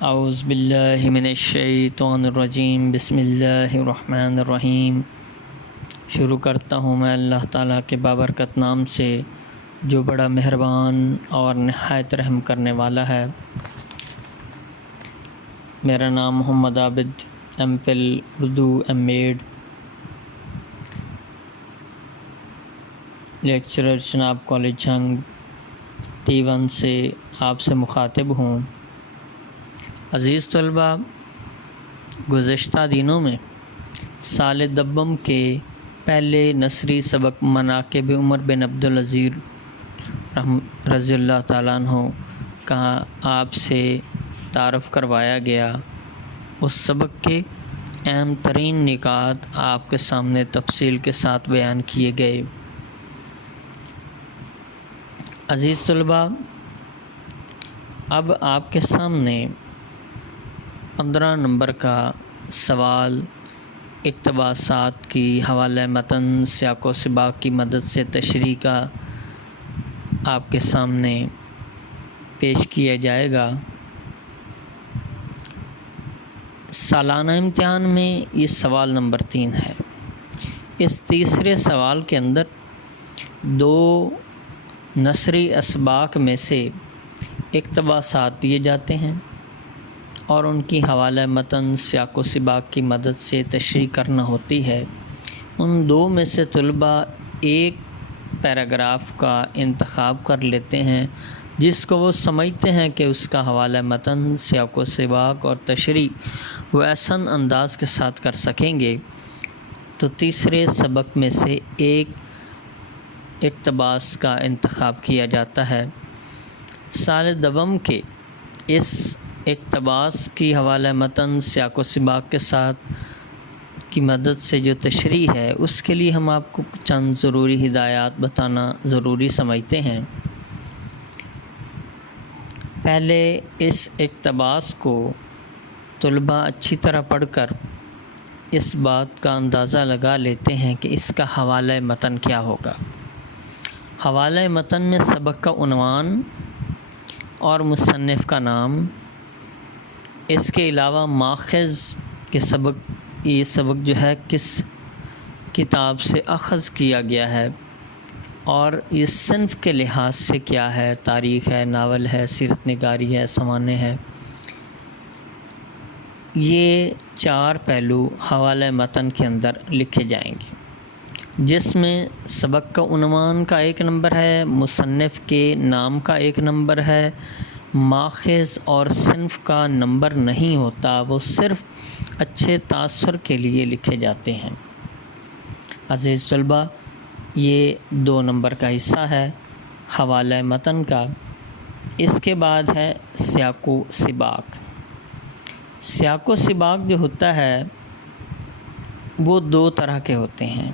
اعوذ باللہ من الشیطان الرجیم، بسم اللہ الرحمن الرحیم۔ شروع کرتا ہوں میں اللہ تعالیٰ کے بابرکت نام سے جو بڑا مہربان اور نہایت رحم کرنے والا ہے۔ میرا نام Muhammad Abid, M Phil Urdu M Ed, lecturer جناب کالج جھنگ T1 سے آپ سے مخاطب ہوں۔ عزیز طلباء، گزشتہ دنوں میں سال دبم کے پہلے نثری سبق مناقب عمر بن عبدالعزیز رضی اللہ تعالیٰ عنہ کا آپ سے تعارف کروایا گیا۔ اس سبق کے اہم ترین نکات آپ کے سامنے تفصیل کے ساتھ بیان کیے گئے۔ عزیز طلباء، اب آپ کے سامنے 15 نمبر کا سوال اقتباسات کی حوالہ متن سیاق و سباق کی مدد سے تشریح کا آپ کے سامنے پیش کیا جائے گا۔ سالانہ امتحان میں یہ سوال نمبر 3 ہے۔ اس تیسرے سوال کے اندر 2 نثری اسباق میں سے اقتباسات دیے جاتے ہیں اور ان کی حوالہ متن سیاق و سباق کی مدد سے تشریح کرنا ہوتی ہے۔ ان 2 میں سے طلباء ایک پیراگراف کا انتخاب کر لیتے ہیں جس کو وہ سمجھتے ہیں کہ اس کا حوالہ متن سیاق و سباق اور تشریح وہ احسن انداز کے ساتھ کر سکیں گے، تو تیسرے سبق میں سے ایک اقتباس کا انتخاب کیا جاتا ہے۔ سال دبم کے اس اقتباس کی حوالہ متن سیاق و سباق کے ساتھ کی مدد سے جو تشریح ہے، اس کے لیے ہم آپ کو چند ضروری ہدایات بتانا ضروری سمجھتے ہیں۔ پہلے اس اقتباس کو طلباء اچھی طرح پڑھ کر اس بات کا اندازہ لگا لیتے ہیں کہ اس کا حوالہ متن کیا ہوگا۔ حوالہ متن میں سبق کا عنوان اور مصنف کا نام، اس کے علاوہ ماخذ کے سبق، یہ سبق جو ہے کس کتاب سے اخذ کیا گیا ہے اور یہ صنف کے لحاظ سے کیا ہے، تاریخ ہے، ناول ہے، سیرت نگاری ہے، سوانح ہے۔ یہ 4 پہلو حوالہ متن کے اندر لکھے جائیں گے، جس میں سبق کا عنوان کا 1 نمبر ہے، مصنف کے نام کا 1 نمبر ہے، ماخذ اور صنف کا نمبر نہیں ہوتا، وہ صرف اچھے تاثر کے لیے لکھے جاتے ہیں۔ عزیز طلباء، یہ 2 نمبر کا حصہ ہے حوالہ متن کا۔ اس کے بعد ہے سیاق و سباق۔ سیاق و سباق جو ہوتا ہے وہ 2 طرح کے ہوتے ہیں،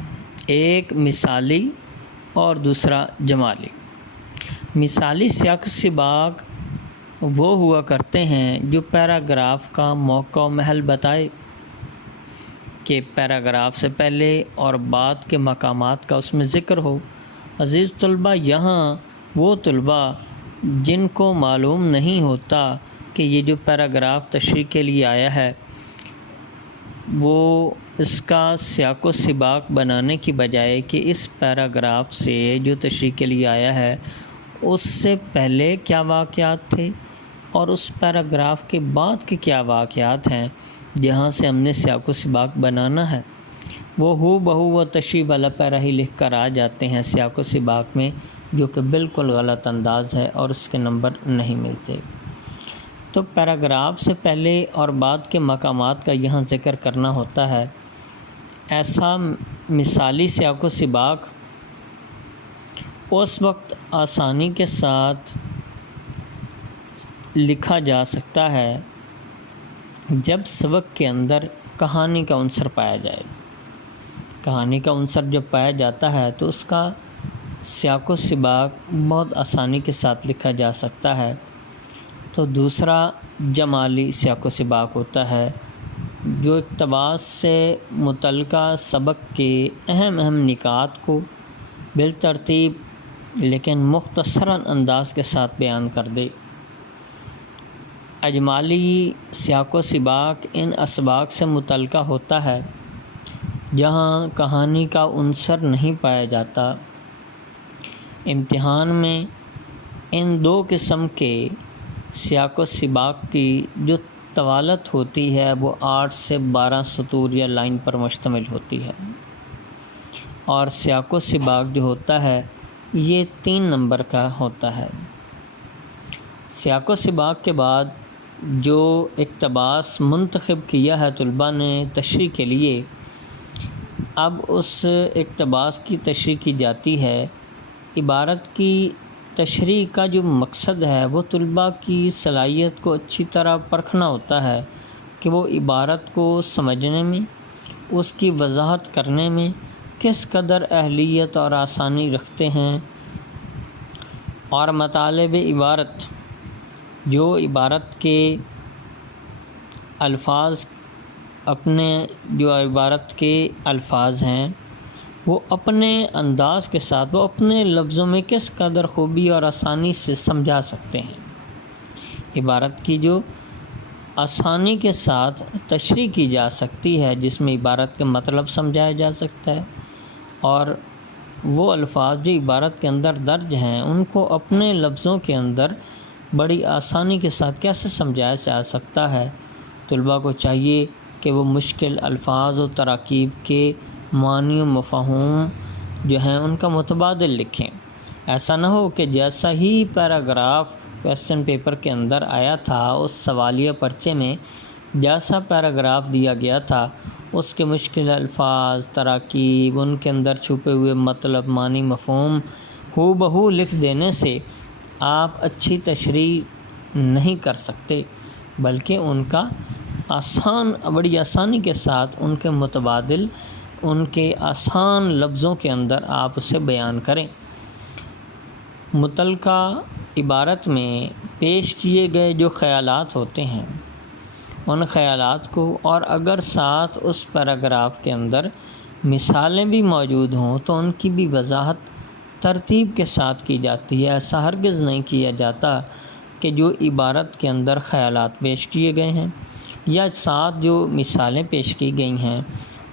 ایک مثالی اور دوسرا جمالی۔ مثالی سیاق و سباق وہ ہوا کرتے ہیں جو پیراگراف کا موقع و محل بتائے، کہ پیراگراف سے پہلے اور بعد کے مقامات کا اس میں ذکر ہو۔ عزیز طلباء، یہاں وہ طلباء جن کو معلوم نہیں ہوتا کہ یہ جو پیراگراف تشریح کے لیے آیا ہے وہ اس کا سیاق و سباق بنانے کی بجائے کہ اس پیراگراف سے جو تشریح کے لیے آیا ہے اس سے پہلے کیا واقعات تھے اور اس پیراگراف کے بعد کے کیا واقعات ہیں جہاں سے ہم نے سیاق و سباق بنانا ہے، وہ بہو وہ تشریح والا پیرا ہی لکھ کر آ جاتے ہیں سیاق و سباق میں، جو کہ بالکل غلط انداز ہے اور اس کے نمبر نہیں ملتے۔ تو پیراگراف سے پہلے اور بعد کے مقامات کا یہاں ذکر کرنا ہوتا ہے۔ ایسا مثالی سیاق و سباق اس وقت آسانی کے ساتھ لکھا جا سکتا ہے جب سبق کے اندر کہانی کا عنصر پایا جائے۔ کہانی کا عنصر جب پایا جاتا ہے تو اس کا سیاق و سباق بہت آسانی کے ساتھ لکھا جا سکتا ہے۔ تو دوسرا جمالی سیاق و سباق ہوتا ہے، جو اقتباس سے متعلقہ سبق کے اہم نکات کو بالترتیب لیکن مختصراً انداز کے ساتھ بیان کر دے۔ اجمالی سیاق و سباق ان اسباق سے متعلقہ ہوتا ہے جہاں کہانی کا عنصر نہیں پایا جاتا۔ امتحان میں ان دو قسم کے سیاق و سباق کی جو طوالت ہوتی ہے وہ 8 سے 12 سطور یا لائن پر مشتمل ہوتی ہے، اور سیاق و سباق جو ہوتا ہے یہ 3 نمبر کا ہوتا ہے۔ سیاق و سباق کے بعد جو اقتباس منتخب کیا ہے طلباء نے تشریح کے لیے، اب اس اقتباس کی تشریح کی جاتی ہے۔ عبارت کی تشریح کا جو مقصد ہے وہ طلباء کی صلاحیت کو اچھی طرح پرکھنا ہوتا ہے کہ وہ عبارت کو سمجھنے میں، اس کی وضاحت کرنے میں کس قدر اہلیت اور آسانی رکھتے ہیں، اور مطالب عبارت جو عبارت کے الفاظ عبارت کے الفاظ ہیں وہ اپنے انداز کے ساتھ وہ اپنے لفظوں میں کس قدر خوبی اور آسانی سے سمجھا سکتے ہیں۔ عبارت کی جو آسانی کے ساتھ تشریح کی جا سکتی ہے، جس میں عبارت کا مطلب سمجھایا جا سکتا ہے، اور وہ الفاظ جو عبارت کے اندر درج ہیں ان کو اپنے لفظوں کے اندر بڑی آسانی کے ساتھ کیسے سمجھایا جا سکتا ہے۔ طلباء کو چاہیے کہ وہ مشکل الفاظ و تراکیب کے معنی و مفہوم جو ہیں ان کا متبادل لکھیں۔ ایسا نہ ہو کہ جیسا ہی پیراگراف کویسچن پیپر کے اندر آیا تھا، اس سوالیہ پرچے میں جیسا پیراگراف دیا گیا تھا اس کے مشکل الفاظ، تراکیب، ان کے اندر چھپے ہوئے مطلب، معنی، مفہوم ہو بہو لکھ دینے سے آپ اچھی تشریح نہیں کر سکتے، بلکہ ان کا بڑی آسانی کے ساتھ ان کے متبادل، ان کے آسان لفظوں کے اندر آپ اسے بیان کریں۔ متعلقہ عبارت میں پیش کیے گئے جو خیالات ہوتے ہیں ان خیالات کو، اور اگر ساتھ اس پیراگراف کے اندر مثالیں بھی موجود ہوں تو ان کی بھی وضاحت ترتیب کے ساتھ کی جاتی ہے۔ ایسا ہرگز نہیں کیا جاتا کہ جو عبارت کے اندر خیالات پیش کیے گئے ہیں یا ساتھ جو مثالیں پیش کی گئی ہیں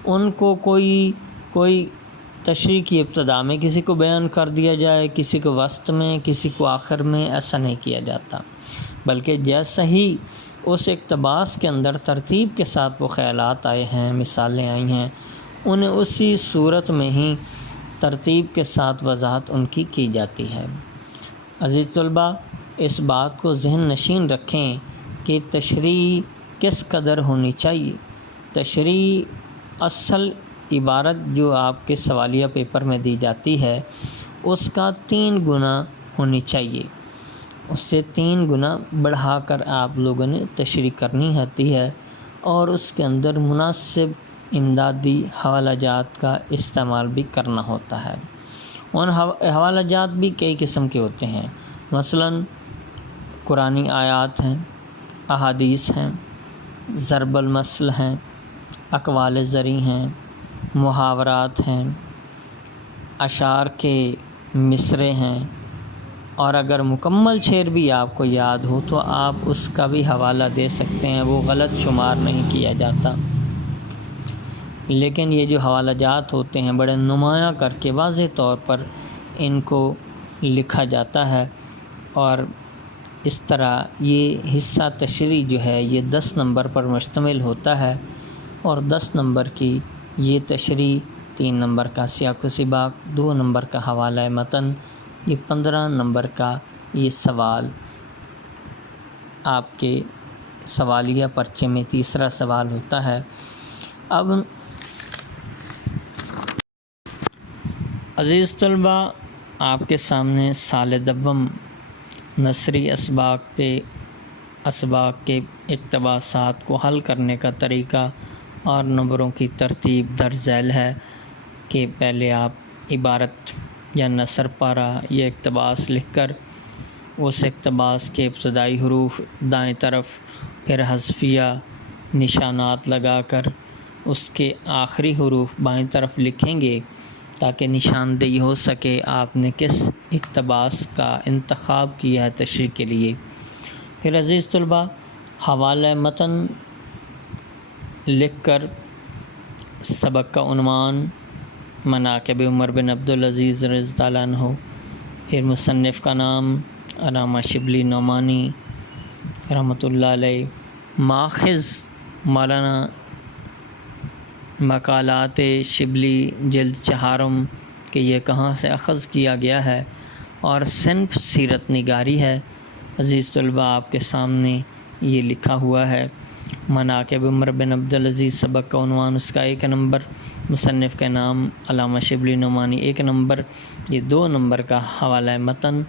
ان کو کوئی تشریح کی ابتدا میں کسی کو بیان کر دیا جائے، کسی کو وسط میں، کسی کو آخر میں، ایسا نہیں کیا جاتا، بلکہ جیسا ہی اس اقتباس کے اندر ترتیب کے ساتھ وہ خیالات آئے ہیں، مثالیں آئی ہیں، انہیں اسی صورت میں ہی ترتیب کے ساتھ وضاحت ان کی جاتی ہے۔ عزیز طلباء، اس بات کو ذہن نشین رکھیں کہ تشریح کس قدر ہونی چاہیے۔ تشریح اصل عبارت جو آپ کے سوالیہ پیپر میں دی جاتی ہے اس کا 3 گنا ہونی چاہیے، اس سے 3 گنا بڑھا کر آپ لوگوں نے تشریح کرنی ہوتی ہے، اور اس کے اندر مناسب امدادی حوالہ جات کا استعمال بھی کرنا ہوتا ہے۔ ان حوالہ جات بھی کئی قسم کے ہوتے ہیں، مثلا قرآنی آیات ہیں، احادیث ہیں، ضرب المثل ہیں، اقوال زرعی ہیں، محاورات ہیں، اشعار کے مصرے ہیں، اور اگر مکمل شعر بھی آپ کو یاد ہو تو آپ اس کا بھی حوالہ دے سکتے ہیں، وہ غلط شمار نہیں کیا جاتا۔ لیکن یہ جو حوالہ جات ہوتے ہیں بڑے نمایاں کر کے واضح طور پر ان کو لکھا جاتا ہے، اور اس طرح یہ حصہ تشریح جو ہے یہ 10 نمبر پر مشتمل ہوتا ہے، اور 10 نمبر کی یہ تشریح، 3 نمبر کا سیاق و سباق، 2 نمبر کا حوالہ متن، یہ 15 نمبر کا یہ سوال آپ کے سوالیہ پرچے میں تیسرا سوال ہوتا ہے۔ اب عزیز طلباء، آپ کے سامنے سال دوم نثری اسباق کے اقتباسات کو حل کرنے کا طریقہ اور نمبروں کی ترتیب درج ذیل ہے کہ پہلے آپ عبارت یا نثر پارہ یا اقتباس لکھ کر اس اقتباس کے ابتدائی حروف دائیں طرف، پھر حذفیہ نشانات لگا کر اس کے آخری حروف بائیں طرف لکھیں گے تاکہ نشاندہی ہو سکے آپ نے کس اقتباس کا انتخاب کیا ہے تشریح کے لیے۔ پھر عزیز طلباء، حوالہ متن لکھ کر سبق کا عنوان مناقب عمر بن عبدالعزیز رضی اللہ عنہ، پھر مصنف کا نام علامہ شبلی نعمانی رحمۃ اللہ علیہ، ماخذ مولانا مقالات شبلی جلد 4 کہ یہ کہاں سے اخذ کیا گیا ہے، اور صنف سیرت نگاری ہے۔ عزیز طلباء، آپ کے سامنے یہ لکھا ہوا ہے، مناقب عمر بن عبدالعزیز، سبق کا عنوان اس کا 1 نمبر، مصنف کا نام علامہ شبلی نعمانی 1 نمبر، یہ 2 نمبر کا حوالہ متن۔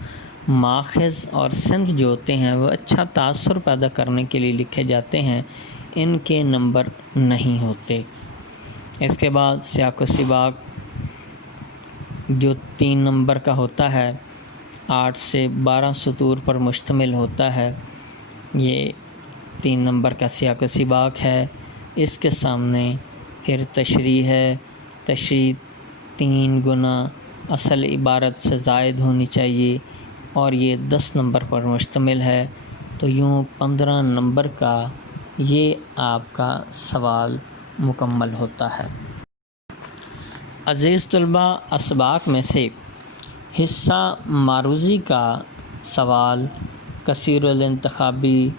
ماخذ اور صنف جو ہوتے ہیں وہ اچھا تاثر پیدا کرنے کے لیے لکھے جاتے ہیں، ان کے نمبر نہیں ہوتے۔ اس کے بعد سیاق و سباق جو 3 نمبر کا ہوتا ہے، 8 سے 12 سطور پر مشتمل ہوتا ہے، یہ 3 نمبر کا سیاق و سباق ہے۔ اس کے سامنے پھر تشریح ہے، تشریح 3 گنا اصل عبارت سے زائد ہونی چاہیے، اور یہ 10 نمبر پر مشتمل ہے۔ تو یوں 15 نمبر کا یہ آپ کا سوال مکمل ہوتا ہے۔ عزیز طلباء، اسباق میں سے حصہ معروضی کا سوال کثیر الانتخابی،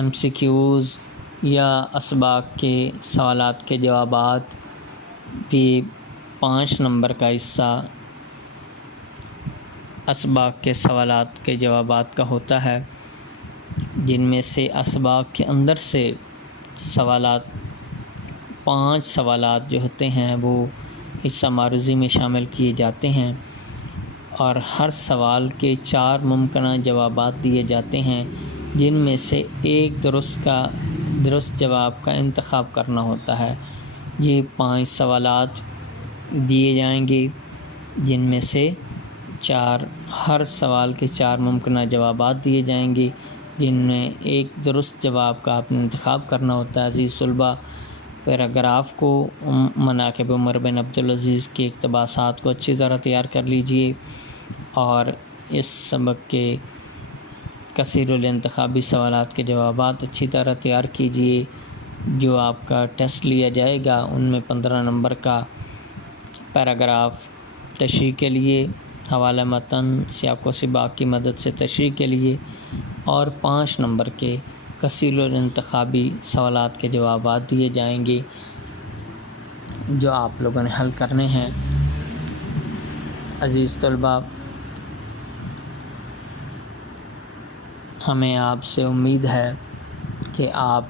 MCQs یا اسباق کے سوالات کے جوابات بھی 5 نمبر کا حصہ اسباق کے سوالات کے جوابات کا ہوتا ہے، جن میں سے اسباق کے اندر سے سوالات 5 سوالات جو ہوتے ہیں وہ حصہ معروضی میں شامل کیے جاتے ہیں، اور ہر سوال کے 4 ممکنہ جوابات دیے جاتے ہیں، جن میں سے ایک درست جواب کا انتخاب کرنا ہوتا ہے۔ یہ 5 سوالات دیے جائیں گے، جن میں سے ہر سوال کے 4 ممکنہ جوابات دیے جائیں گے، جن میں ایک درست جواب کا آپ نے انتخاب کرنا ہوتا ہے۔ عزیز طلباء، پیراگراف کو مناقب عمر بن عبدالعزیز کے اقتباسات کو اچھی طرح تیار کر لیجئے، اور اس سبق کے کثیر الانتخابی سوالات کے جوابات اچھی طرح تیار کیجئے۔ جو آپ کا ٹیسٹ لیا جائے گا ان میں 15 نمبر کا پیراگراف تشریح کے لیے، حوالہ متن سیاق و سباق کی مدد سے تشریح کے لیے، اور 5 نمبر کے کثیر الانتخابی سوالات کے جوابات دیے جائیں گے، جو آپ لوگوں نے حل کرنے ہیں۔ عزیز طلباء، ہمیں آپ سے امید ہے کہ آپ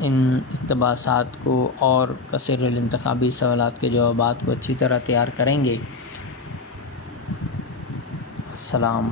ان اقتباسات کو اور کثیر الانتخابی سوالات کے جوابات کو اچھی طرح تیار کریں گے۔ السلام۔